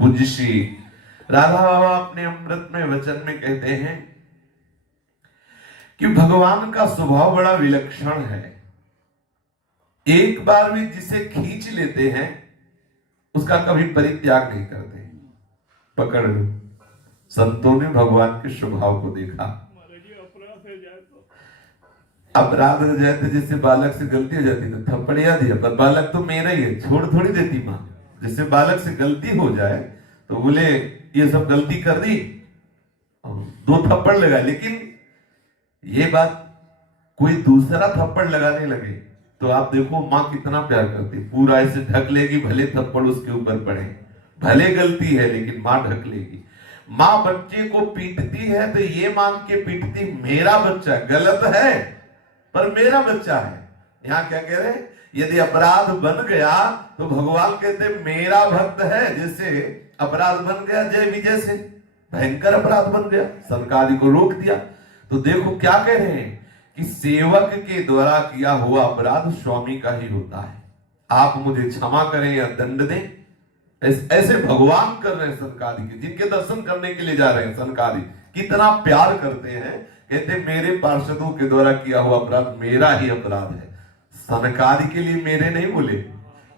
पूज्य श्री राधा बाबा अपने अमृत में वचन में कहते हैं कि भगवान का स्वभाव बड़ा विलक्षण है। एक बार भी जिसे खींच लेते हैं उसका कभी परित्याग नहीं करते। पकड़ लो, संतों ने भगवान के स्वभाव को देखा। अपराध हो जाए तो जैसे बालक से गलती हो जाती तो थप्पड़िया दिया, पर बालक तो मेरा ही है, छोड़ थोड़ी देती माँ। जैसे बालक से गलती हो जाए तो बोले ये सब गलती कर दी, दो थप्पड़ लगा। लेकिन ये बात कोई दूसरा थप्पड़ लगाने लगे तो आप देखो माँ कितना प्यार करती, पूरा ऐसे ढक लेगी, भले थप्पड़ उसके ऊपर पड़े, भले गलती है लेकिन माँ ढक लेगी। माँ बच्चे को पीटती है तो ये मान के पीटती मेरा बच्चा गलत है पर मेरा बच्चा है। यहाँ क्या कह रहे हैं, यदि अपराध बन गया तो भगवान कहते मेरा भक्त है। जैसे अपराध बन गया जय विजय से, भयंकर अपराध बन गया, सनकादि को रोक दिया। तो देखो क्या कह रहे हैं कि सेवक के द्वारा किया हुआ अपराध स्वामी का ही होता है। आप मुझे क्षमा करें या दंड दें, ऐसे भगवान कर रहे हैं सनकादि के, जिनके दर्शन करने के लिए जा रहे हैं। सनकादि कितना प्यार करते हैं, कहते मेरे पार्षदों के द्वारा किया हुआ अपराध मेरा ही अपराध है। सनकादि के लिए मेरे नहीं बोले,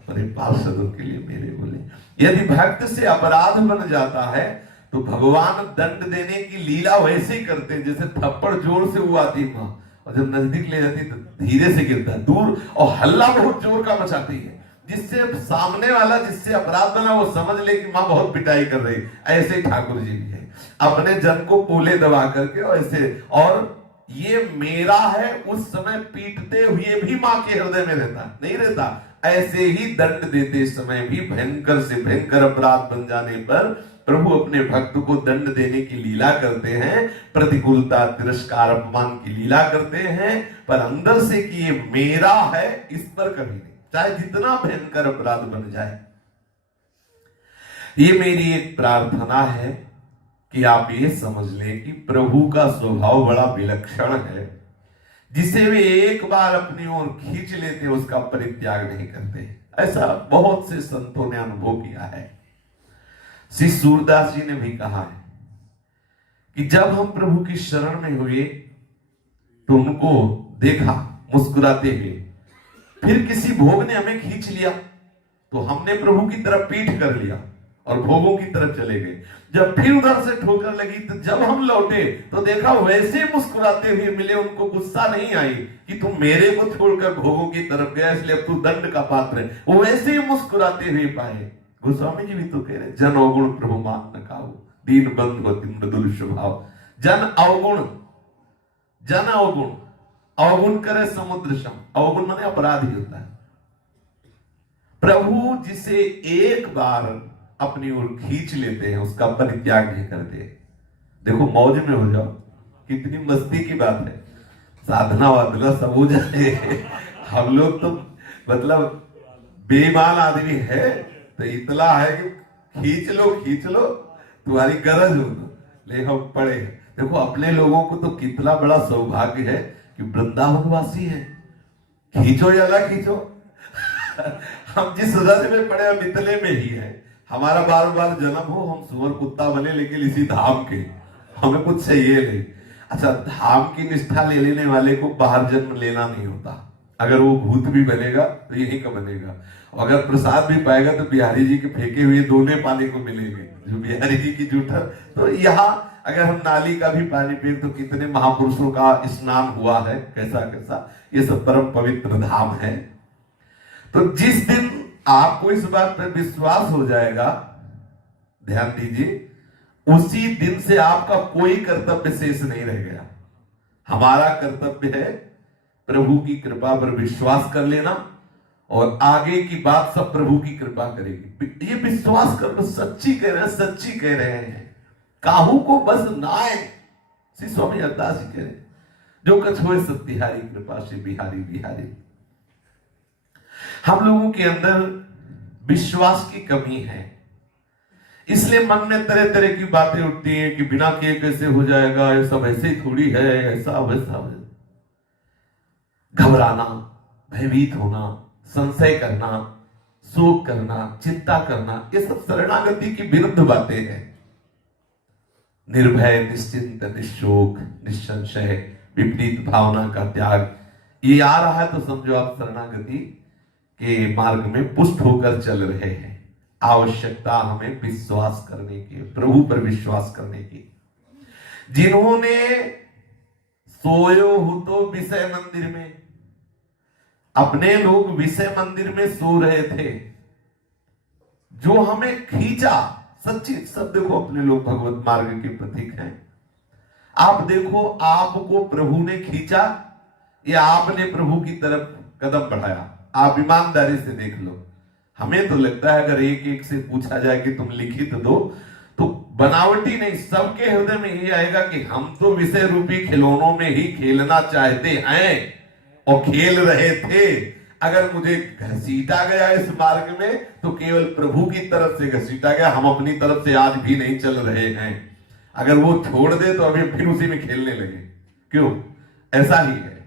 मेरे पार्षदों के लिए मेरे बोले। यदि भक्त से अपराध बन जाता है तो भगवान दंड देने की लीला वैसे ही करते हैं जैसे थप्पड़ जोर से हुआ आती माँ, और जब नजदीक ले जाती तो धीरे से गिरता है दूर, और हल्ला बहुत जोर का मचाती है, जिससे सामने वाला जिससे अपराध बना वो समझ ले कि माँ बहुत पिटाई कर रही। ऐसे ही ठाकुर जी भी है, अपने जन को पोले दबा करके और ऐसे, और ये मेरा है उस समय पीटते हुए भी माँ के हृदय में रहता नहीं रहता। ऐसे ही दंड देते समय भी भयंकर से भयंकर अपराध बन जाने पर प्रभु अपने भक्त को दंड देने की लीला करते हैं, प्रतिकूलता तिरस्कार अपमान की लीला करते हैं, पर अंदर से कि ये मेरा है इस पर कभी नहीं, चाहे जितना भयंकर अपराध बन जाए। ये मेरी एक प्रार्थना है कि आप ये समझ लें कि प्रभु का स्वभाव बड़ा विलक्षण है। जिसे वे एक बार अपनी ओर खींच लेते उसका परित्याग नहीं करते। ऐसा बहुत से संतों ने अनुभव किया है। श्री सूरदास जी ने भी कहा है कि जब हम प्रभु की शरण में हुए तो उनको देखा मुस्कुराते हुए, फिर किसी भोग ने हमें खींच लिया तो हमने प्रभु की तरफ पीठ कर लिया और भोगों की तरफ चले गए। जब फिर उधर से ठोकर लगी तो जब हम लौटे तो देखा वैसे मुस्कुराते हुए मिले, उनको गुस्सा नहीं आई कि तुम मेरे को छोड़कर भोगों की तरफ गया इसलिए अब तू दंड का पात्र है, वो वैसे ही मुस्कुराते हुए पाए। गोस्वामी जी भी तो कह रहे जन अवगुण प्रभु मान न काहू, दीन बंधु अति मृदुल स्वभाव। जन अवगुण, जन अवगुण, अवगुण करे समुद्र सम, अवगुण माने अपराध ही होता है। प्रभु जिसे एक बार अपनी ओर खींच लेते हैं उसका परित्याग नहीं करते। देखो मौज में हो जाओ, कितनी मस्ती की बात है, साधना वाधना सब हो जाए। हम लोग तो मतलब बेईमान आदमी है तो इतना है कि खींच लो तुम्हारी गरज हो तो, ले हम पड़े। देखो अपने लोगों को तो कितना बड़ा सौभाग्य है कि वृंदावनवासी है, खींचो या ना खींचो। हम जिस रज में पड़े हम इतने में ही है। हमारा बार बार जन्म हो हम सुअर कुत्ता बने लेकिन इसी धाम के, हमें कुछ चाहिए नहीं। अच्छा, धाम की निष्ठा ले लेने वाले को बाहर जन्म लेना नहीं होता। अगर वो भूत भी बनेगा तो यही का बनेगा, अगर प्रसाद भी पाएगा तो बिहारी जी के फेंके हुए दोने पानी को मिलेंगे, जो बिहारी जी की जूठा। तो यहाँ अगर हम नाली का भी पानी पिए तो कितने महापुरुषों का स्नान हुआ है, कैसा कैसा, ये सब परम पवित्र धाम है। तो जिस दिन आपको इस बात पर विश्वास हो जाएगा, ध्यान दीजिए, उसी दिन से आपका कोई कर्तव्य शेष नहीं रह गया। हमारा कर्तव्य है प्रभु की कृपा पर विश्वास कर लेना और आगे की बात सब प्रभु की कृपा करेगी। ये विश्वास कर, सच्ची कह रहे हैं, सच्ची कह रहे हैं, काहू को बस नाए। श्री स्वामी अरदास जी कह रहे हैं, जो कछ होए सब तिहारी कृपा से बिहारी बिहारी। हम लोगों के अंदर विश्वास की कमी है, इसलिए मन में तरह तरह की बातें उठती हैं कि बिना किए कैसे हो जाएगा, ये सब ऐसे ही थोड़ी है, ऐसा वैसा। घबराना, भयभीत होना, संशय करना, शोक करना, चिंता करना, ये सब शरणागति की विरुद्ध बातें हैं। निर्भय, निश्चिंत, निशोक, निसंशय, विपरीत भावना का त्याग, ये आ रहा है तो समझो आप शरणागति के मार्ग में पुष्ट होकर चल रहे हैं। आवश्यकता हमें विश्वास करने की, प्रभु पर विश्वास करने की। जिन्होंने सोयो हो तो विषय मंदिर में, अपने लोग विषय मंदिर में सो रहे थे, जो हमें खींचा, सच्ची सब देखो अपने लोग भगवत मार्ग के प्रतीक हैं। आप देखो, आपको प्रभु ने खींचा या आपने प्रभु की तरफ कदम बढ़ाया? आप ईमानदारी से देख लो। हमें तो लगता है अगर एक एक से पूछा जाए कि तुम लिखित दो, तो बनावटी नहीं, सबके हृदय में ये आएगा कि हम तो विषय रूपी खिलौनों में ही खेलना चाहते हैं और खेल रहे थे। अगर मुझे घसीटा गया इस मार्ग में तो केवल प्रभु की तरफ से घसीटा गया, हम अपनी तरफ से आज भी नहीं चल रहे हैं। अगर वो छोड़ दे तो अभी फिर उसी में खेलने लगे। क्यों? ऐसा ही है,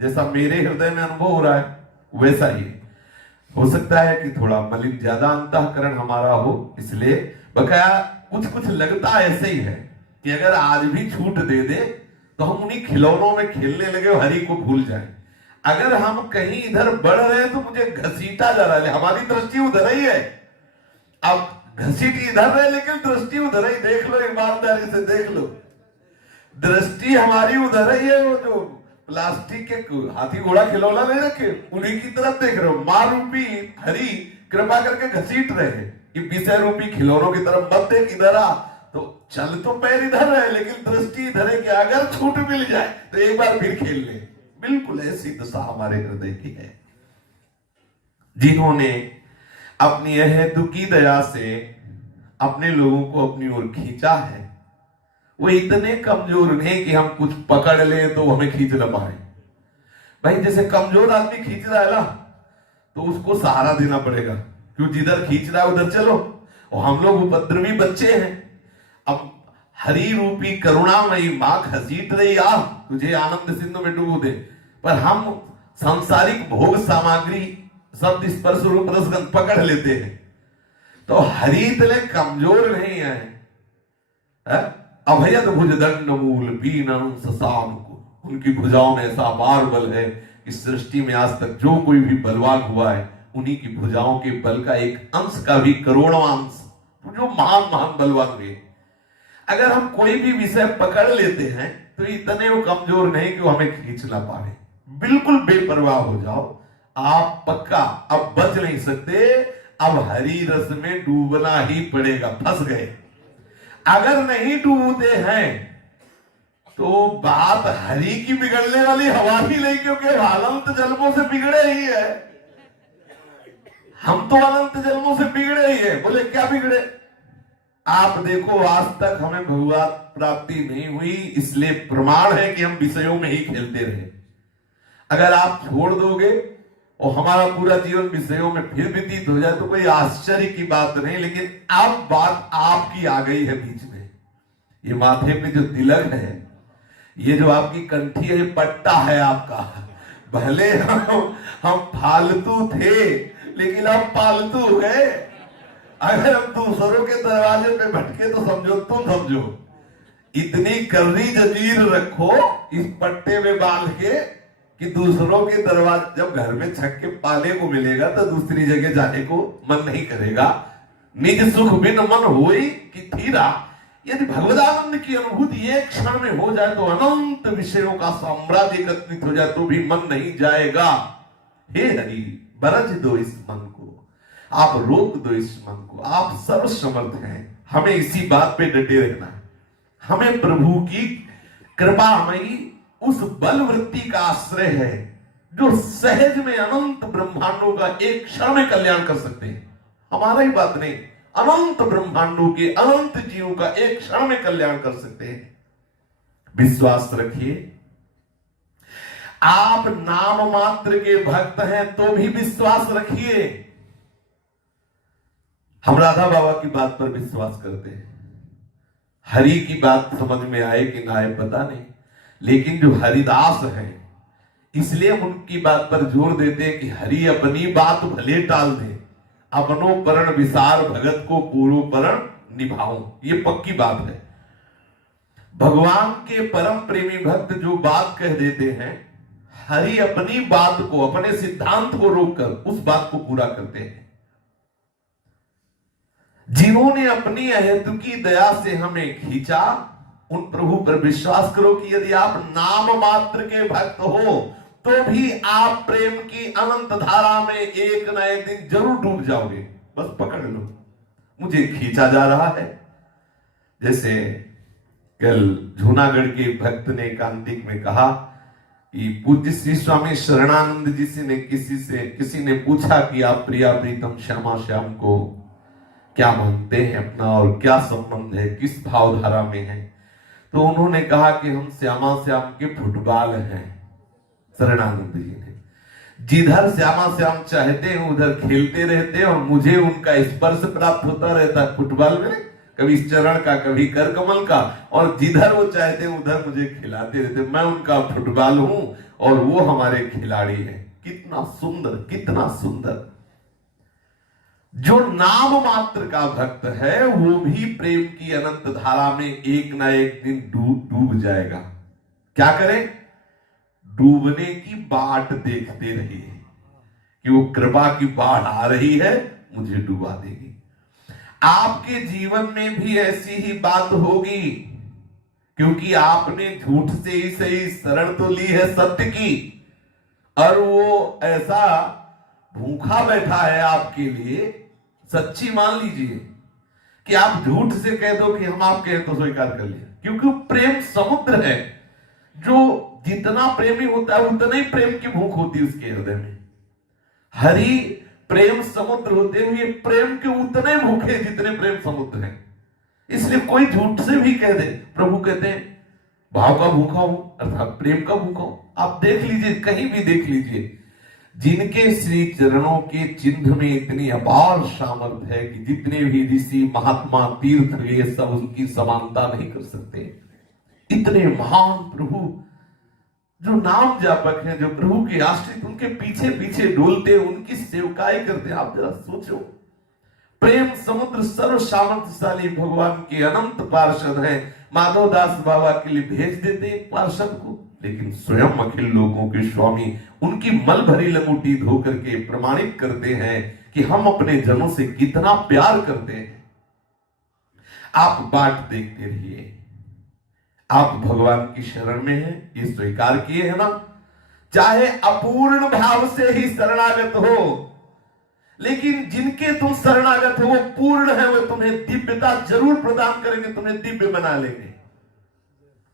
जैसा मेरे हृदय में अनुभव हो रहा है वैसा ही है। हो सकता है कि थोड़ा मलिन ज्यादा अंतःकरण हमारा हो, इसलिए बकाया कुछ कुछ लगता ऐसे ही है कि अगर आज भी छूट दे दे तो हम उन्हीं खिलौनों में खेलने लगे और हरि को भूल जाएं। अगर हम कहीं इधर बढ़ रहे हैं तो मुझे घसीटा जा रहा है, हमारी दृष्टि उधर ही है। अब घसीट इधर है लेकिन दृष्टि उधर ही। देख लो, ईमानदारी से देख लो, दृष्टि हमारी उधर ही है। वो जो प्लास्टिक के हाथी घोड़ा खिलौना नहीं रखे, उन्हीं की तरफ देख रहे हो। मां रूपी हरि कृपा करके घसीट रहे हैं कि विषय रूपी खिलौनों की तरफ मत देख, इधर आ। तो चल तो पैर इधर है लेकिन दृष्टि इधर है कि अगर छूट मिल जाए तो एक बार फिर खेल ले। बिल्कुल ऐसी दशा हमारे हृदय की है। जिन्होंने अपनी अहेतु की दया से अपने लोगों को अपनी ओर खींचा है, वो इतने कमजोर नहीं कि हम कुछ पकड़ ले तो हमें खींच न पाए। भाई जैसे कमजोर आदमी खींच रहा है ना, तो उसको सहारा देना पड़ेगा, क्यों? जिधर खींच रहा है उधर चलो। और हम लोग उपद्रवी बच्चे हैं। अब हरि रूपी करुणामयी मां घसीट रही, आ तुझे आनंद सिंधु में डूब दे, पर हम सांसारिक भोग सामग्री, शब्द स्पर्श रूप रसगंध पकड़ लेते हैं। तो हरि इतने कमजोर नहीं है। अभयद भुज दंड मूल पीनम ससाम को, उनकी भुजाओं में ऐसा अपार बल है कि सृष्टि में आज तक जो कोई भी बलवान हुआ है उन्हीं की भुजाओं के बल का एक अंश का भी करोड़ों अंश, जो महान महान बलवान हुए। अगर हम कोई भी विषय पकड़ लेते हैं तो इतने वो कमजोर नहीं कि वो हमें खींच ना पाए। बिल्कुल बेपरवाह हो जाओ, आप पक्का अब बच नहीं सकते। अब हरि रस में डूबना ही पड़ेगा। फंस गए। अगर नहीं डूबते हैं तो बात हरि की बिगड़ने वाली हवा ही नहीं, क्योंकि अनंत जन्मों से बिगड़े ही है। हम तो अनंत जन्मों से बिगड़े ही है। बोले क्या बिगड़े? आप देखो, आज तक हमें भगवत प्राप्ति नहीं हुई, इसलिए प्रमाण है कि हम विषयों में ही खेलते रहे। अगर आप छोड़ दोगे और हमारा पूरा जीवन विषयों में फिर व्यतीत हो जाए तो कोई आश्चर्य की बात नहीं। लेकिन अब बात आपकी आ गई है बीच में। ये माथे पे जो तिलक है, ये जो आपकी कंठी है, ये पट्टा है आपका। भले हम फालतू थे लेकिन अब पालतू हो गए। अगर हम दूसरों के दरवाजे पे भटके तो समझो, तुम समझो इतनी कर्री जंजीर रखो इस पट्टे में बांध के कि दूसरों के दरवाजे, जब घर में छक्के पाने को मिलेगा तो दूसरी जगह जाने को मन नहीं करेगा। निज सुख बिन मन होई कि थीरा। यदि भगवदानंद की अनुभूति एक क्षण में हो जाए तो अनंत विषयों का साम्राज्य एकत्रित हो जाए तो भी मन नहीं जाएगा। हे हरि, बरज दो इस मन को, आप रोक दो इस मन को। आप सर्वसमर्थ हैं, हमें इसी बात पे डटे रहना है। हमें प्रभु की कृपामयी उस बल वृत्ति का आश्रय है जो सहज में अनंत ब्रह्मांडों का एक क्षण में कल्याण कर सकते हैं। हमारा ही बात नहीं, अनंत ब्रह्मांडों के अनंत जीवों का एक क्षण में कल्याण कर सकते हैं। विश्वास रखिए। आप नाम मात्र के भक्त हैं तो भी विश्वास रखिए। हम राधा बाबा की बात पर विश्वास करते हैं। हरि की बात समझ में आए कि ना आए पता नहीं, लेकिन जो हरिदास हैं इसलिए हम उनकी बात पर जोर देते हैं कि हरि अपनी बात भले टाल दे, अपनो परण विसार भगत को पूर्व परण निभाऊं। ये पक्की बात है। भगवान के परम प्रेमी भक्त जो बात कह देते हैं, हरि अपनी बात को, अपने सिद्धांत को रोककर उस बात को पूरा करते हैं। जिन्होंने अपनी अहेतुकी दया से हमें खींचा, उन प्रभु पर विश्वास करो कि यदि आप नाम मात्र के भक्त हो तो भी आप प्रेम की अनंत धारा में एक न एक दिन जरूर डूब जाओगे। बस पकड़ लो, मुझे खींचा जा रहा है। जैसे कल जूनागढ़ के भक्त ने कांतिक में कहा कि पूज्य श्री स्वामी शरणानंद जी से ने किसी ने पूछा कि आप प्रिया प्रीतम श्यामा श्याम को क्या मानते हैं अपना, और क्या संबंध है, किस भावधारा में है। तो उन्होंने कहा कि हम श्यामा श्याम के फुटबॉल हैं। शरणानंद जी ने, जिधर श्यामा श्याम चाहते हैं उधर खेलते रहते हैं, और मुझे उनका स्पर्श प्राप्त होता रहता है फुटबॉल में, कभी चरण का, कभी कर कमल का, और जिधर वो चाहते हैं उधर मुझे खिलाते रहते। मैं उनका फुटबॉल हूं और वो हमारे खिलाड़ी हैं। कितना सुंदर, कितना सुंदर। जो नाम मात्र का भक्त है वो भी प्रेम की अनंत धारा में एक ना एक दिन डूब जाएगा। क्या करें? डूबने की बाट देखते रहिए कि वो कृपा की बाढ़ आ रही है, मुझे डुबा देगी। आपके जीवन में भी ऐसी ही बात होगी, क्योंकि आपने झूठ से ही सही शरण तो ली है सत्य की, और वो ऐसा भूखा बैठा है आपके लिए। सच्ची मान लीजिए कि आप झूठ से कह दो कि हम आप कहे तो स्वीकार कर लिया, क्योंकि प्रेम समुद्र है। जो जितना प्रेमी होता है उतना ही प्रेम की भूख होती है उसके हृदय में। हरि प्रेम समुद्र होते हुए प्रेम के उतने भूखे जितने प्रेम समुद्र हैं। इसलिए कोई झूठ से भी कह दे, प्रभु कहते हैं भाव का भूखा हूं, अर्थात प्रेम का भूखा हूं। आप देख लीजिए, कहीं भी देख लीजिए, जिनके श्री चरणों के चिन्ह में इतनी अपार सामर्थ्य है कि जितने भी ऋषि महात्मा तीर्थ ये सब उनकी समानता नहीं कर सकते। इतने महान प्रभु जो नाम जापक हैं, जो प्रभु के आश्रित, उनके पीछे पीछे डोलते, उनकी सेवकाई करते। आप जरा सोचो, प्रेम समुद्र सर्व सामर्थ्यशाली भगवान के अनंत पार्षद हैं। माधवदास बाबा के लिए भेज देते एक पार्षद को, लेकिन स्वयं अखिल लोगों के स्वामी उनकी मल भरी लंगोटी धो करके प्रमाणित करते हैं कि हम अपने जनों से कितना प्यार करते हैं। आप बाट देखते रहिए। आप भगवान की शरण में हैं, ये स्वीकार किए है ना। चाहे अपूर्ण भाव से ही शरणागत हो, लेकिन जिनके तुम शरणागत हो वो पूर्ण है, वो तुम्हें दिव्यता जरूर प्रदान करेंगे, तुम्हें दिव्य बना लेंगे।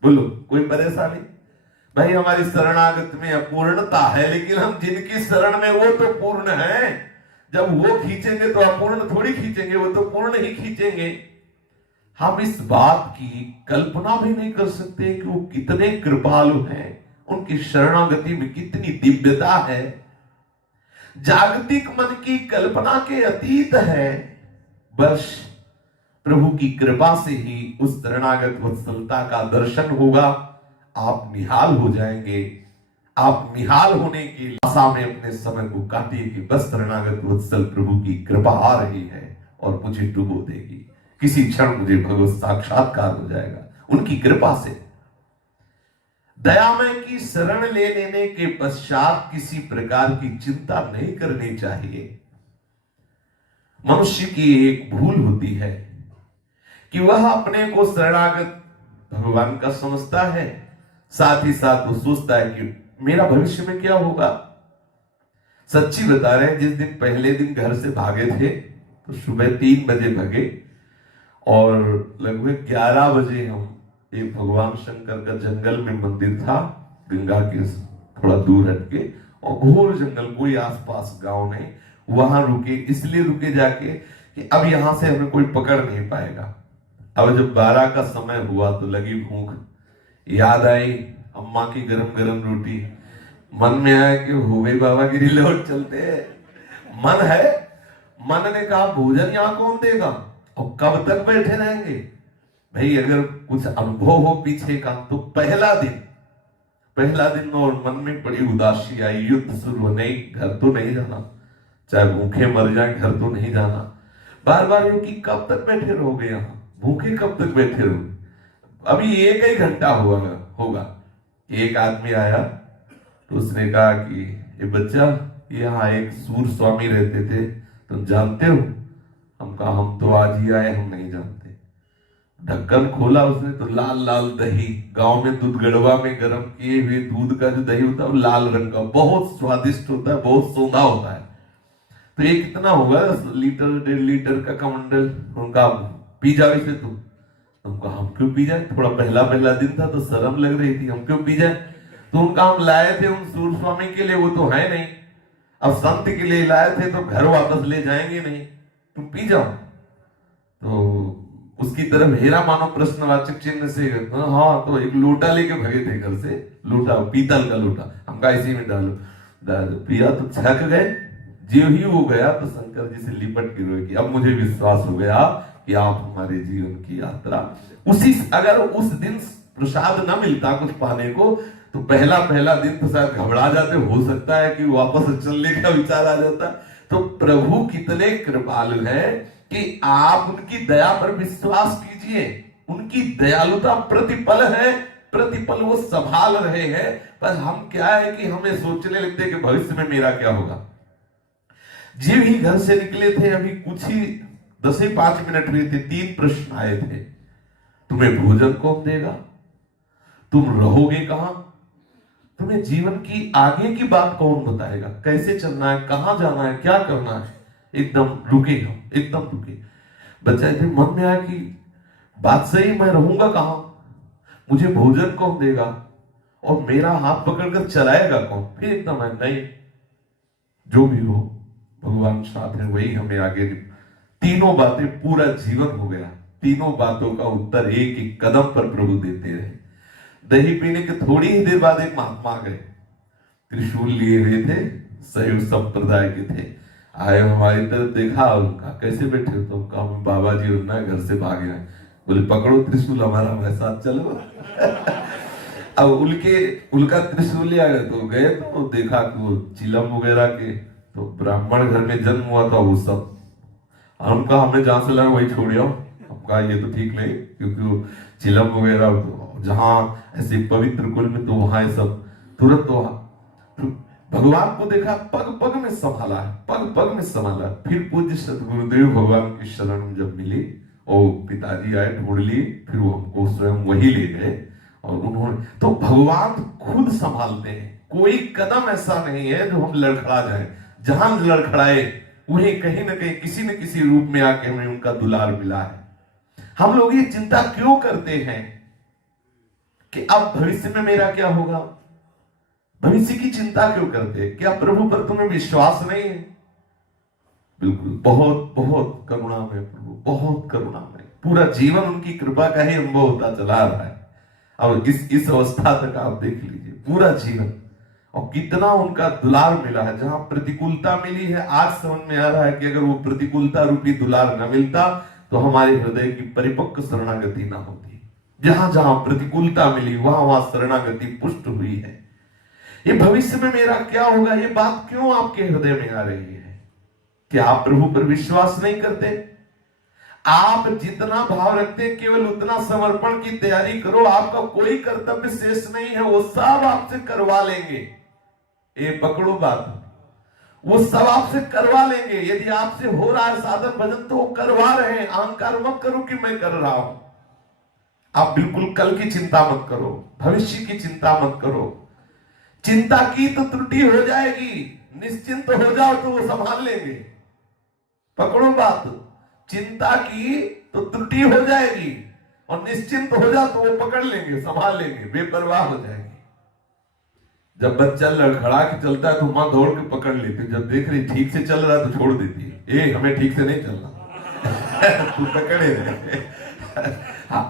बोलो, कोई परेशानी? भाई हमारी शरणागत में अपूर्णता है, लेकिन हम जिनकी शरण में वो तो पूर्ण है। जब वो खींचेंगे तो अपूर्ण थोड़ी खींचेंगे, वो तो पूर्ण ही खींचेंगे। हम इस बात की कल्पना भी नहीं कर सकते कि वो कितने कृपालु हैं, उनकी शरणागति में कितनी दिव्यता है। जागतिक मन की कल्पना के अतीत है। बस प्रभु की कृपा से ही उस शरणागत वत्सलता का दर्शन होगा। आप निहाल हो जाएंगे। आप निहाल होने की आशा में अपने समय को काटिए कि बस शरणागत वत्सल प्रभु की कृपा आ रही है और मुझे डुबो देगी। किसी क्षण मुझे भगवत साक्षात्कार हो जाएगा उनकी कृपा से। दयामय की शरण ले लेने के पश्चात किसी प्रकार की चिंता नहीं करनी चाहिए। मनुष्य की एक भूल होती है कि वह अपने को शरणागत भगवान का समझता है, साथ ही साथ वो सोचता है कि मेरा भविष्य में क्या होगा। सच्ची बता रहे हैं, जिस दिन पहले दिन घर से भागे थे तो सुबह 3 बजे भागे और लगभग 11 बजे हम एक भगवान शंकर का जंगल में मंदिर था, गंगा के थोड़ा दूर हटके, और घोर जंगल, कोई आसपास गांव नहीं, वहां रुके। इसलिए रुके जाके कि अब यहां से हमें कोई पकड़ नहीं पाएगा। अब जब 12 का समय हुआ तो लगी भूख, याद आई अम्मा की गरम गरम रोटी। मन में आया कि हो गई बाबा गिरी, लौट चलते हैं। मन है, मन ने कहा भोजन यहां कौन देगा और कब तक बैठे रहेंगे। भाई अगर कुछ अनुभव हो पीछे का तो पहला दिन और मन में बड़ी उदासी आई। युद्ध शुरू नहीं, घर तो नहीं जाना, चाहे भूखे मर जाए, घर तो नहीं जाना। बार बार यूं कि कब तक बैठे रहोगे यहाँ, भूखे कब तक बैठे रहोगे। अभी 1 ही घंटा हुआ होगा, एक आदमी आया तो उसने कहा कि ये बच्चा, यहाँ एक सूर स्वामी रहते थे, तुम जानते हो? हम कहा हम तो आज ही आए, हम नहीं जानते। ढक्कन खोला उसने तो लाल लाल दही, गांव में दूध गड़वा में गर्म किए हुए दूध का जो दही होता है वो लाल रंग का, बहुत स्वादिष्ट होता है, बहुत सोंधा होता है। तो ये कितना होगा, लीटर 1.5 लीटर का कमंडल। उनका पी जाओ इसे तुम। उनका हम क्यों पी जाए, थोड़ा पहला पहला दिन था तो शर्म लग रही थी, हम क्यों पी जाए। तो उनका हम लाए थे उन सूर स्वामी के लिए, वो तो है नहीं, अब संत के लिए लाए थे तो घर वापस ले जाएंगे नहीं, तुम पी जाओ। तो उसकी तरफ हेरा मानो प्रश्नवाचक चिन्ह से, हाँ, तो एक लोटा लेके भगे थे घर से, लोटा पीतल का लोटा, हम कहा इसी में डालो। पिया तो छक गए, जो ही वो गया तो शंकर जी से लिपट के रोए कि अब मुझे विश्वास हो गया कि आप हमारे जीवन की यात्रा। अगर उस दिन प्रसाद न मिलता कुछ पाने को, तो पहला दिन तो शायद घबरा जाते, हो सकता है कि वापस चलने का विचार आ जाता। तो प्रभु कितने कृपालु हैं कि आप उनकी दया पर विश्वास कीजिए, उनकी दयालुता प्रतिपल है, प्रतिपल वो संभाल रहे हैं। पर हम क्या है कि हमें सोचने लगते हैं कि भविष्य में मेरा क्या होगा। जीव ही घर से निकले थे, अभी कुछ ही 10-5 मिनट हुए थे, 3 प्रश्न आए थे। तुम्हें भोजन कौन देगा, तुम रहोगे कहां, तुम्हें जीवन की आगे की बात कौन बताएगा, कैसे चलना है, कहां जाना है, क्या करना है। एकदम रुके हम, एकदम रुके। बच्चा इतने मन में आया कि बात सही, मैं रहूंगा कहां, मुझे भोजन कौन देगा और मेरा हाथ पकड़कर चलाएगा कौन। फिर एकदम है, नहीं, जो भी हो भगवान साथ है, वही हमें आगे। तीनों बातें, पूरा जीवन हो गया, तीनों बातों का उत्तर एक एक कदम पर प्रभु देते रहे। दही पीने के थोड़ी ही देर बाद एक महात्मा गए, त्रिशूल लिए हुए थे, शैव संप्रदाय के थे, आए हमारी तरफ देखा, उनका कैसे बैठे हो, तो कहा बाबा जी उन्ना घर से भागे हैं। बोले पकड़ो त्रिशूल हमारा, हमारे साथ चलो। अब उनका त्रिशूल ले आ गए, तो गए तो देखा कि वो चिलम वगैरह के, तो ब्राह्मण घर में जन्म हुआ था वो सब। हमका हमें जहां से लगा वही छोड़ आओ, हमका ये तो ठीक नहीं, क्योंकि वो चिलम वगैरह जहां ऐसे पवित्र कुल में, तो वहां ये सब तुरंत तो भगवान को देखा, पग पग में संभाला है, पग पग में संभाला। फिर पूज्य सतगुरुदेव भगवान की शरण जब मिली, और पिताजी आए ढूंढ लिए, फिर वो हमको स्वयं वही ले गए, और उन्होंने तो भगवान खुद संभालते हैं। कोई कदम ऐसा नहीं है जो हम लड़खड़ा जाए, जहां लड़खड़ाए वहीं कहीं ना कहीं किसी न किसी रूप में आके हमें उनका दुलार मिला है। हम लोग ये चिंता क्यों करते हैं कि अब भविष्य में मेरा क्या होगा, भविष्य की चिंता क्यों करते हैं? क्या प्रभु पर तुम्हें विश्वास नहीं है? बिल्कुल, बहुत बहुत करुणा में प्रभु, बहुत करुणा में, पूरा जीवन उनकी कृपा का ही अनुभव होता चला रहा है। अब इस अवस्था तक आप देख लीजिए, पूरा जीवन, और कितना उनका दुलार मिला है। जहां प्रतिकूलता मिली है, आज समझ में आ रहा है कि अगर वो प्रतिकूलता रूपी दुलार न मिलता तो हमारे हृदय की परिपक्व शरणागति ना होती। जहां जहां प्रतिकूलता मिली, वहां वहां शरणागति पुष्ट हुई है। ये भविष्य में मेरा क्या होगा, ये बात क्यों आपके हृदय में आ रही है? क्या आप प्रभु पर विश्वास नहीं करते? आप जितना भाव रखते केवल उतना समर्पण की तैयारी करो। आपका कोई कर्तव्य शेष नहीं है, वो सब आपसे करवा लेंगे। ये पकड़ो बात, वो सब आपसे करवा लेंगे। यदि आपसे हो रहा है साधन भजन तो वो करवा रहे हैं। अहंकार मत करो कि मैं कर रहा हूं। आप बिल्कुल कल की चिंता मत करो, भविष्य की चिंता मत करो। चिंता की तो त्रुटि हो जाएगी, निश्चिंत हो जाओ तो वो संभाल लेंगे। पकड़ो बात, चिंता की तो त्रुटि हो जाएगी, और निश्चिंत हो जाओ तो वो पकड़ लेंगे, संभाल लेंगे, बेपरवाह हो जाएगी। जब बच्चा लड़खड़ा के चलता है तो मां दौड़ के पकड़ लेती है, जब देख रही ठीक से चल रहा है तो छोड़ देती है, ए हमें ठीक से नहीं चलना। तू पकड़े रहे। हाँ,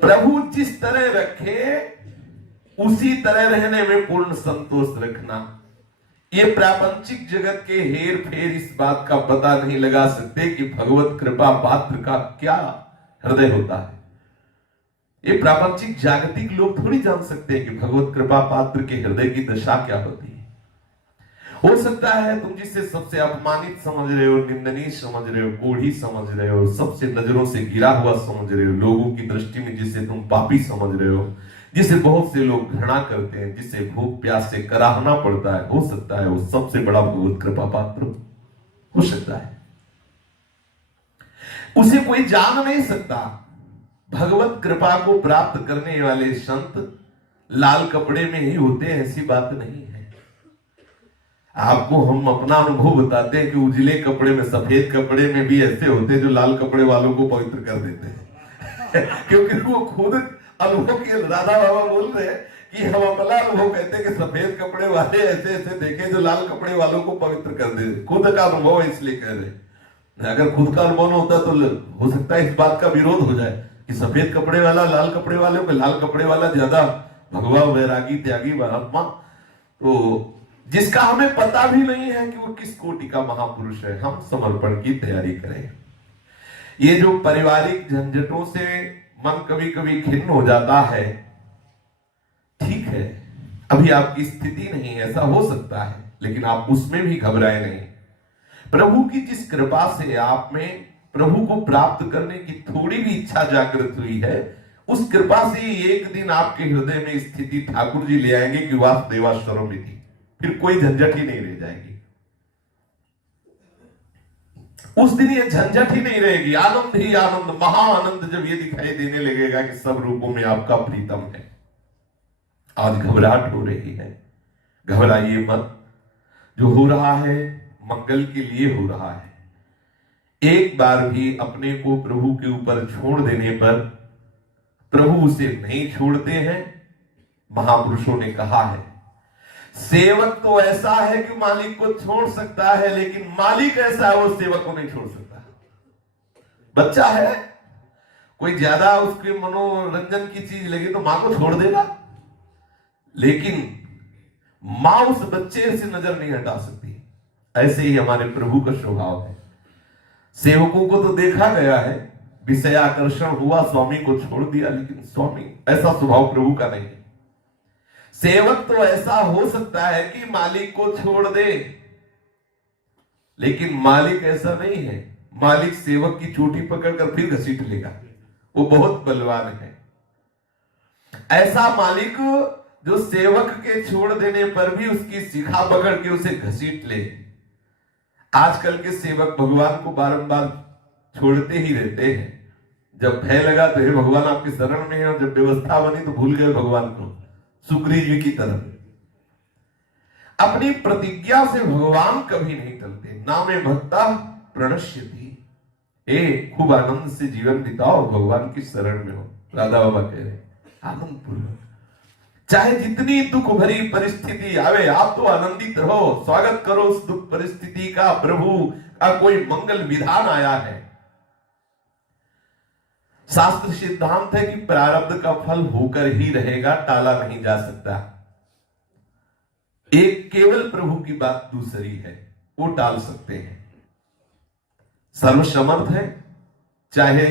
प्रभु जिस तरह रखे उसी तरह रहने में पूर्ण संतोष रखना। ये प्रापंचिक जगत के हेर फेर इस बात का पता नहीं लगा सकते कि भगवत कृपा पात्र का क्या हृदय होता है। ये प्रापंचिक जागतिक लोग थोड़ी जान सकते हैं कि भगवत कृपा पात्र के हृदय की दशा क्या होती है। हो सकता है तुम जिसे सबसे अपमानित समझ रहे हो, निंदनीय समझ रहे हो, कोढ़ी समझ रहे हो, सबसे नजरों से गिरा हुआ समझ रहे हो, लोगों की दृष्टि में जिसे तुम पापी समझ रहे हो, जिसे बहुत से लोग घृणा करते हैं, जिसे भूख प्यास से कराहना पड़ता है, हो सकता है वो सबसे बड़ा भगवत कृपा पात्र हो सकता है। उसे कोई जान नहीं सकता। भगवत कृपा को प्राप्त करने वाले संत लाल कपड़े में ही होते हैं, ऐसी बात नहीं है। आपको हम अपना अनुभव बताते हैं कि उजले कपड़े में, सफेद कपड़े में भी ऐसे होते हैं जो लाल कपड़े वालों को पवित्र कर देते हैं क्योंकि वो खुद अनुभव के, राधा बाबा बोल रहे हैं कि हम अपना अनुभव कहते हैं कि सफेद कपड़े वाले ऐसे ऐसे देखे जो लाल कपड़े वालों को पवित्र कर दे। खुद का अनुभव है इसलिए कह रहे। अगर खुद का अनुभव होता तो हो सकता है इस बात का विरोध हो जाए कि सफेद कपड़े वाला लाल कपड़े वाले को, लाल कपड़े वाला ज्यादा भगवा, वैरागी, त्यागी, महात्मा, तो जिसका हमें पता भी नहीं है कि वो किस कोटि का महापुरुष है, हम समर्पण की तैयारी करें। ये जो पारिवारिक झंझटों से मन कभी कभी खिन्न हो जाता है, ठीक है, अभी आपकी स्थिति नहीं, ऐसा हो सकता है, लेकिन आप उसमें भी घबराए नहीं। प्रभु की जिस कृपा से आप में प्रभु को प्राप्त करने की थोड़ी भी इच्छा जागृत हुई है, उस कृपा से एक दिन आपके हृदय में स्थिति ठाकुर जी ले आएंगे कि वासुदेवा स्वरूपिति, फिर कोई झंझट ही नहीं रह जाएगी। उस दिन ये झंझट ही नहीं रहेगी, आनंद ही आनंद, महाआनंद जब ये दिखाई देने लगेगा कि सब रूपों में आपका प्रीतम है। आज घबराहट हो रही है, घबराइए मत। जो हो रहा है मंगल के लिए हो रहा है। एक बार भी अपने को प्रभु के ऊपर छोड़ देने पर प्रभु उसे नहीं छोड़ते हैं। महापुरुषों ने कहा है, सेवक तो ऐसा है कि मालिक को छोड़ सकता है, लेकिन मालिक ऐसा है वो सेवक को नहीं छोड़ सकता। बच्चा है, कोई ज्यादा उसके मनोरंजन की चीज लगी तो मां को छोड़ देगा, लेकिन मां उस बच्चे से नजर नहीं हटा सकती। ऐसे ही हमारे प्रभु का स्वभाव है। सेवकों को तो देखा गया है, विषय आकर्षण हुआ, स्वामी को छोड़ दिया, लेकिन स्वामी, ऐसा स्वभाव प्रभु का नहीं है। सेवक तो ऐसा हो सकता है कि मालिक को छोड़ दे, लेकिन मालिक ऐसा नहीं है। मालिक सेवक की चोटी पकड़कर फिर घसीट लेगा, वो बहुत बलवान है। ऐसा मालिक जो सेवक के छोड़ देने पर भी उसकी शिखा पकड़ के उसे घसीट ले। आजकल के सेवक भगवान को बारंबार छोड़ते ही रहते हैं। जब भय लगा तो हे भगवान आपके शरण में है, और जब व्यवस्था बनी तो भूल गए भगवान को, सुग्रीव जी की तरह। अपनी प्रतिज्ञा से भगवान कभी नहीं टलते। नामे भक्ता प्रणश्यति, खूब आनंद से जीवन बिताओ, भगवान की शरण में हो। राधा बाबा कह रहे आनंद पूर्वक, चाहे जितनी दुख भरी परिस्थिति आवे, आप तो आनंदित रहो, स्वागत करो उस दुख परिस्थिति का। प्रभु का कोई मंगल विधान आया है। शास्त्र सिद्धांत है कि प्रारब्ध का फल होकर ही रहेगा, टाला नहीं जा सकता। एक केवल प्रभु की बात दूसरी है, वो टाल सकते हैं। सर्वसमर्थ है, चाहे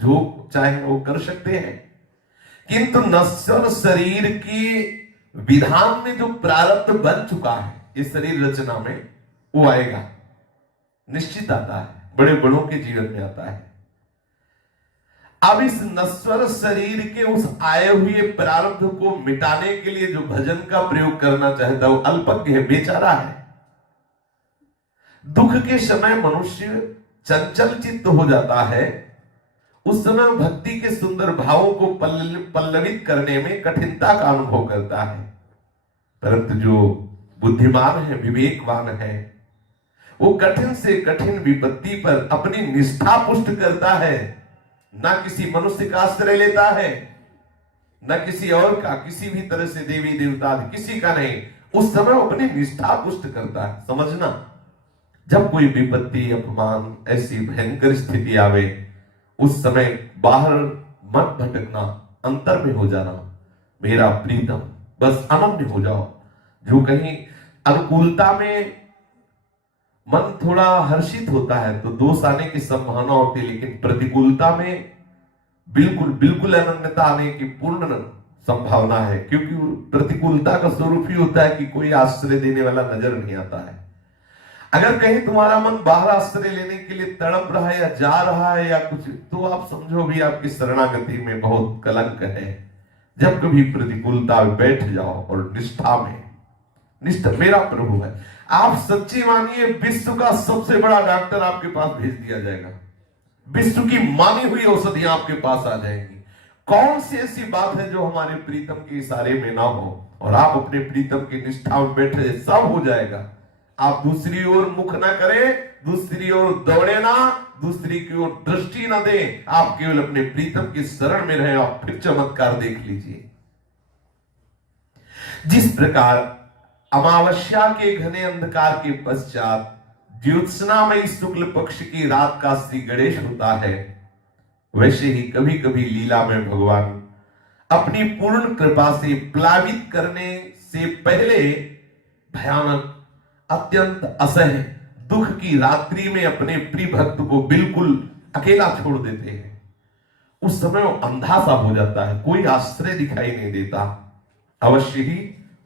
जो चाहे वो कर सकते हैं, किंतु नश्वर शरीर की विधान में जो प्रारब्ध बन चुका है इस शरीर रचना में, वो आएगा, निश्चित आता है, बड़े बड़ों के जीवन में आता है। अब इस नश्वर शरीर के उस आए हुए प्रारब्ध को मिटाने के लिए जो भजन का प्रयोग करना चाहता है वो अल्पज्ञ है, बेचारा है। दुख के समय मनुष्य चंचल चित्त हो जाता है, उस समय भक्ति के सुंदर भावों को पल्लवित करने में कठिनता का अनुभव करता है। परंतु जो बुद्धिमान है, विवेकवान है, वो कठिन से कठिन विपत्ति पर अपनी निष्ठा पुष्ट करता है। ना किसी मनुष्य का आश्रय लेता है, ना किसी और का, किसी भी तरह से देवी देवता किसी का नहीं। उस समय वो अपनी निष्ठा पुष्ट करता है। समझना, जब कोई विपत्ति, अपमान, ऐसी भयंकर स्थिति आवे, उस समय बाहर मत भटकना, अंतर में हो जाना, मेरा प्रीतम, बस अनन्य हो जाओ। जो कहीं अनुकूलता में मन थोड़ा हर्षित होता है तो दोष आने की संभावना होती है, लेकिन प्रतिकूलता में बिल्कुल बिल्कुल अनन्यता आने की पूर्ण संभावना है, क्योंकि प्रतिकूलता का स्वरूप ही होता है कि कोई आश्रय देने वाला नजर नहीं आता है। अगर कहीं तुम्हारा मन बाहर आश्रय लेने के लिए तड़प रहा है या जा रहा है या कुछ, तो आप समझो भी आपकी शरणागति में बहुत कलंक है। जब कभी प्रतिकूलता में बैठ जाओ और निष्ठा में, निष्ठा मेरा प्रभु है, आप सच्ची मानिए विश्व का सबसे बड़ा डॉक्टर आपके पास भेज दिया जाएगा। विश्व की मानी हुई औषधियां आपके पास आ जाएंगी। कौन सी ऐसी बात है जो हमारे प्रीतम के इशारे में ना हो, और आप अपने प्रीतम की निष्ठा में बैठे, सब हो जाएगा। आप दूसरी ओर मुख ना करें, दूसरी ओर दौड़े ना, दूसरी की ओर दृष्टि ना दें, आप केवल अपने प्रीतम की शरण में रहे, आप फिर चमत्कार देख लीजिए। जिस प्रकार अमावस्या के घने अंधकार के पश्चात ज्योत्सनामयी शुक्ल पक्ष की रात का श्री गणेश होता है, वैसे ही कभी कभी लीला में भगवान अपनी पूर्ण कृपा से प्लावित करने से पहले भयानक अत्यंत असह्य दुख की रात्रि में अपने प्रिय भक्त को बिल्कुल अकेला छोड़ देते हैं। उस समय वो अंधा सा हो जाता है, कोई आश्रय दिखाई नहीं देता। अवश्य ही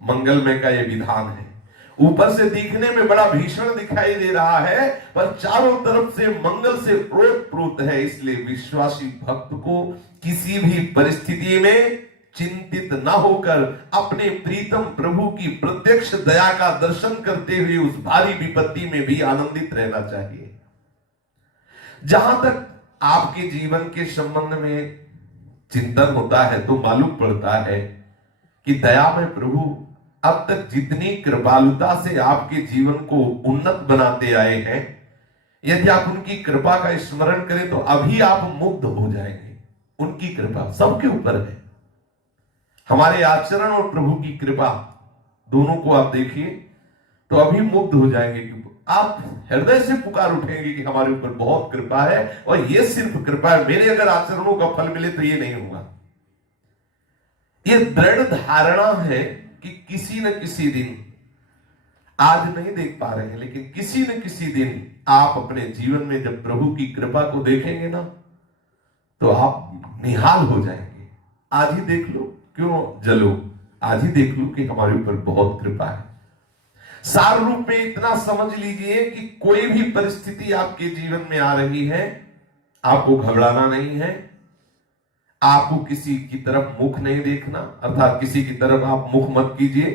मंगलमय का यह विधान है। ऊपर से दिखने में बड़ा भीषण दिखाई दे रहा है, पर चारों तरफ से मंगल से ओतप्रोत है। इसलिए विश्वासी भक्त को किसी भी परिस्थिति में चिंतित न होकर अपने प्रीतम प्रभु की प्रत्यक्ष दया का दर्शन करते हुए उस भारी विपत्ति में भी आनंदित रहना चाहिए। जहां तक आपके जीवन के संबंध में चिंतन होता है, तो मालूम पड़ता है कि दयामय प्रभु अब तक जितनी कृपालुता से आपके जीवन को उन्नत बनाते आए हैं, यदि आप उनकी कृपा का स्मरण करें तो अभी आप मुग्ध हो जाएंगे। उनकी कृपा सबके ऊपर है। हमारे आचरण और प्रभु की कृपा दोनों को आप देखिए तो अभी मुग्ध हो जाएंगे, कि आप हृदय से पुकार उठेंगे कि हमारे ऊपर बहुत कृपा है, और ये सिर्फ कृपा है, मेरे अगर आचरणों का फल मिले तो ये नहीं होगा। ये दृढ़ धारणा है कि किसी न किसी दिन, आज नहीं देख पा रहे हैं, लेकिन किसी न किसी दिन आप अपने जीवन में जब प्रभु की कृपा को देखेंगे ना, तो आप निहाल हो जाएंगे। आज ही देख लो, क्यों जलो, आज ही देख लो कि हमारे ऊपर बहुत कृपा है। सार रूप में इतना समझ लीजिए कि कोई भी परिस्थिति आपके जीवन में आ रही है, आपको घबराना नहीं है, आपको किसी की तरफ मुख नहीं देखना, अर्थात किसी की तरफ आप मुख मत कीजिए।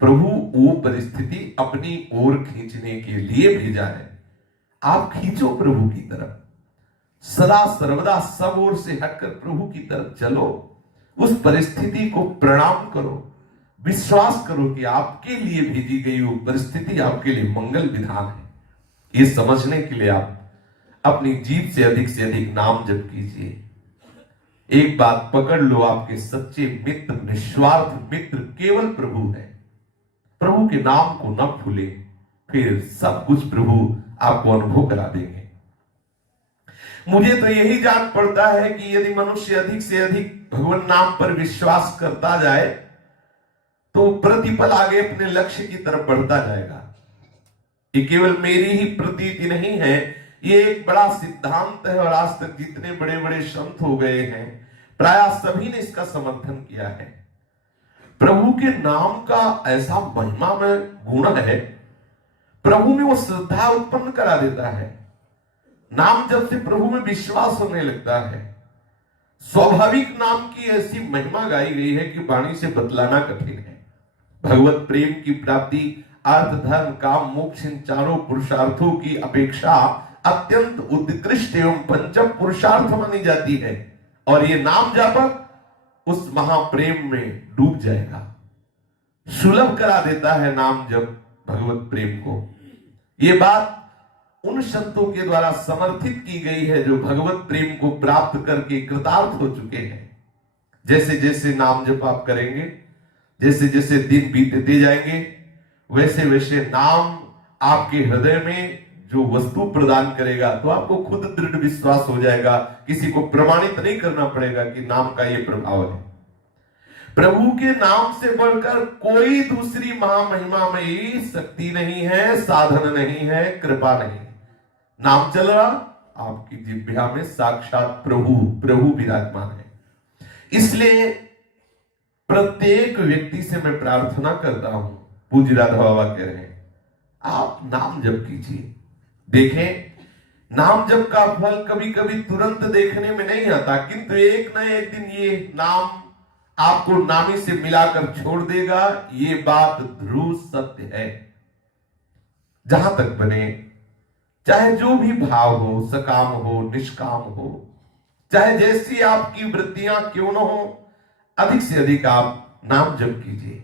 प्रभु वो परिस्थिति अपनी ओर खींचने के लिए भेजा है। आप खींचो प्रभु की तरफ, सदा सर्वदा सब ओर से हटकर प्रभु की तरफ चलो। उस परिस्थिति को प्रणाम करो, विश्वास करो कि आपके लिए भेजी गई वो परिस्थिति आपके लिए मंगल विधान है। ये समझने के लिए आप अपनी जीभ से अधिक नाम जप कीजिए। एक बात पकड़ लो, आपके सच्चे मित्र, निस्वार्थ मित्र केवल प्रभु है। प्रभु के नाम को न भूले, फिर सब कुछ प्रभु आपको अनुभव करा देंगे। मुझे तो यही जान पड़ता है कि यदि मनुष्य अधिक से अधिक भगवान नाम पर विश्वास करता जाए, तो प्रतिपल आगे अपने लक्ष्य की तरफ बढ़ता जाएगा। ये केवल मेरी ही प्रतीति नहीं है, ये एक बड़ा सिद्धांत है, और आज तक जितने बड़े बड़े संत हो गए हैं, प्राय सभी ने इसका समर्थन किया है। प्रभु के नाम का ऐसा महिमा में गुण है, प्रभु में वो श्रद्धा उत्पन्न करा देता है। नाम जब से प्रभु में विश्वास होने लगता है, स्वाभाविक नाम की ऐसी महिमा गाई गई है कि वाणी से बतलाना कठिन है। भगवत प्रेम की प्राप्ति अर्थ, धर्म, काम, मोक्ष इन चारों पुरुषार्थों की अपेक्षा अत्यंत उत्कृष्ट एवं पंचम पुरुषार्थ मानी जाती है, और ये नाम जापक उस महाप्रेम में डूब जाएगा। सुलभ करा देता है नाम जब भगवत प्रेम को। ये बात उन संतों के द्वारा समर्थित की गई है जो भगवत प्रेम को प्राप्त करके कृतार्थ हो चुके हैं। जैसे जैसे नाम जप आप करेंगे, जैसे जैसे दिन बीतते जाएंगे, वैसे वैसे नाम आपके हृदय में जो वस्तु प्रदान करेगा, तो आपको खुद दृढ़ विश्वास हो जाएगा। किसी को प्रमाणित नहीं करना पड़ेगा कि नाम का ये प्रभाव है। प्रभु के नाम से बढ़कर कोई दूसरी महामहिमामयी शक्ति नहीं है, साधन नहीं है, कृपा नहीं। नाम चल रहा, आपकी जिह्वा में साक्षात प्रभु विराजमान है। इसलिए प्रत्येक व्यक्ति से मैं प्रार्थना करता हूं, पूज्य राधा बाबा कह रहे हैं, आप नाम जप कीजिए। देखें, नाम जप का फल कभी कभी तुरंत देखने में नहीं आता, किंतु एक ना एक दिन ये नाम आपको नामी से मिलाकर छोड़ देगा। ये बात ध्रुव सत्य है। जहां तक बने, चाहे जो भी भाव हो, सकाम हो, निष्काम हो, चाहे जैसी आपकी वृत्तियां क्यों न हो, अधिक से अधिक आप नाम जप कीजिए।